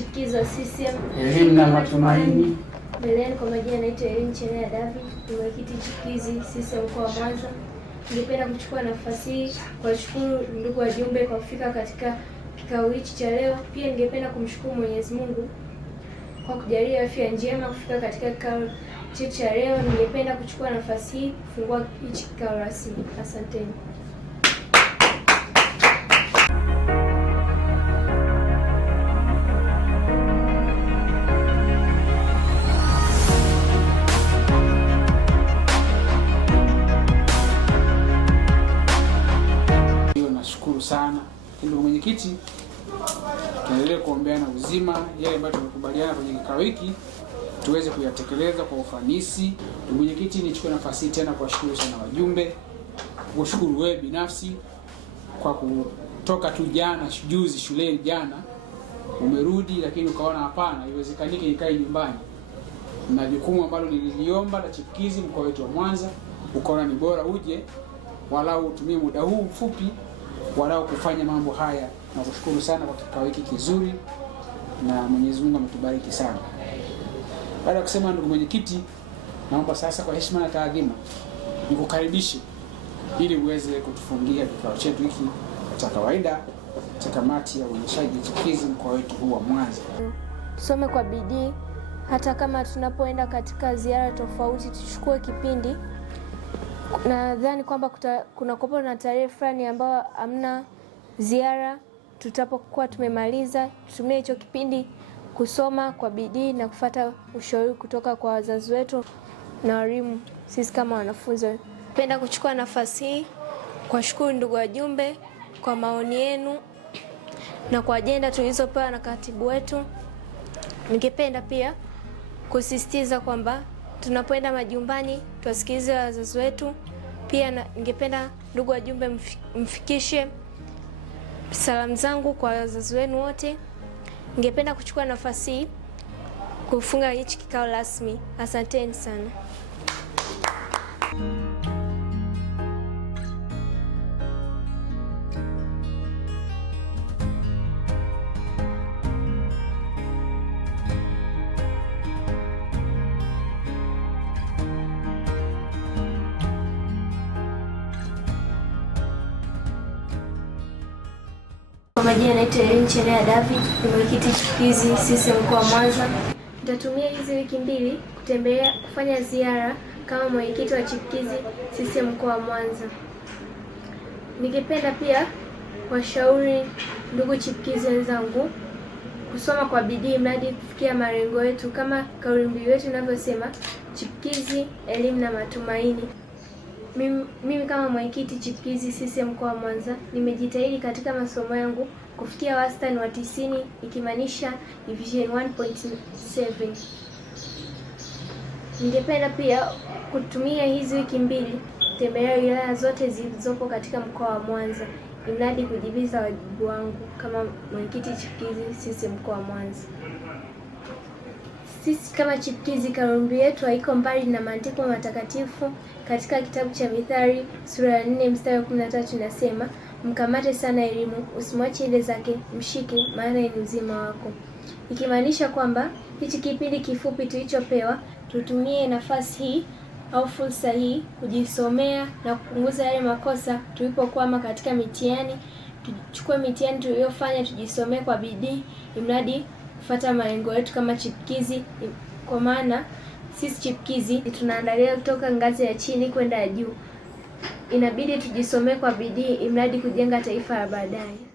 chipukizi wa CCM Elimu na Matumaini. Mbeleni kwa majina naitwa Erin Chelea David, ni mwenyekiti chipukizi CCM mkoa wa Mwanza. Ningependa kuchukua nafasi hii kuwashukuru ndugu wajumbe kwa kufika katika kikao hichi cha leo. Pia ningependa kumshukuru Mwenyezi Mungu kwa kujalia afya njema kufika katika kikao chetu cha leo. Ningependa kuchukua nafasi hii kufungua hichi kikao rasmi. Asanteni. Nashukuru sana ndugu mwenyekiti, tuendelee kuombeana uzima, yale ambayo tumekubaliana kwenye kikao hiki tuweze kuyatekeleza kwa ufanisi. Ndugu mwenyekiti, nichukue nafasi hii tena kuwashukuru sana wajumbe, kushukuru wewe binafsi kwa kutoka tu jana juzi shuleni jana umerudi, lakini ukaona hapana, haiwezekaniki nikae nyumbani na jukumu ambalo nililiomba la chipukizi mkoa wetu wa Mwanza, ukaona ni bora uje walau utumie muda huu mfupi walau kufanya mambo haya. Na kushukuru sana kwa kikao hiki kizuri, na Mwenyezi Mungu ametubariki sana. Baada ya kusema ndugu mwenyekiti, naomba sasa kwa heshima na taadhima nikukaribishe ili uweze kutufungia kikao chetu hiki cha kawaida cha kamati ya uendeshaji chipukizi mkoa wetu huu wa Mwanza. Tusome kwa bidii, hata kama tunapoenda katika ziara tofauti tuchukue kipindi. Nadhani kwamba kuna na tarehe fulani ambayo hamna ziara, tutapokuwa tumemaliza tutumie hicho kipindi kusoma kwa bidii na kufuata ushauri kutoka kwa wazazi wetu na walimu sisi kama wanafunzi. Napenda kuchukua nafasi hii kuwashukuru ndugu wajumbe kwa maoni yenu na kwa ajenda tulizopewa na katibu wetu. Ningependa pia kusisitiza kwamba tunapoenda majumbani tuwasikilize wazazi wetu. Pia ningependa ndugu wajumbe mfikishe salamu zangu kwa wazazi wenu wote. Ningependa kuchukua nafasi hii kufunga hichi kikao rasmi. Asanteni sana. Kwa majina naitwa Erin Chelea David, ni mwenyekiti chipukizi CCM mkoa wa Mwanza. Nitatumia hizi wiki mbili kutembea kufanya ziara kama mwenyekiti wa chipukizi CCM mkoa wa Mwanza. Ningependa pia washauri ndugu chipukizi wenzangu kusoma kwa bidii mradi kufikia malengo yetu, kama kauli mbiu yetu inavyosema, chipukizi, elimu na matumaini. Mimi kama mwenyekiti chipukizi CCM mkoa wa Mwanza nimejitahidi katika masomo yangu kufikia wastani wa 90, ikimaanisha division 1.7. Ningependa pia kutumia hizi wiki mbili kutembelea wilaya zote zilizopo katika mkoa wa Mwanza ili kujibiza wajibu wangu kama mwenyekiti chipukizi CCM mkoa wa Mwanza. Sisi kama chipukizi, kauli mbiu yetu haiko mbali na maandiko matakatifu. Katika kitabu cha Mithali sura ya 4 mstari wa 13 inasema, mkamate sana elimu, usimwache ile zake, mshike maana ni uzima wako. Ikimaanisha kwamba hichi kipindi kifupi tulichopewa tutumie nafasi hii au fursa hii kujisomea na kupunguza yale makosa tulipokwama katika mitihani. Tuchukue mitihani tuliyofanya, tujisomee kwa bidii imradi kufuata malengo yetu kama chipukizi, kwa maana sisi chipukizi tunaandalia kutoka ngazi ya chini kwenda juu. Inabidi tujisomee kwa bidii imradi kujenga taifa la baadaye.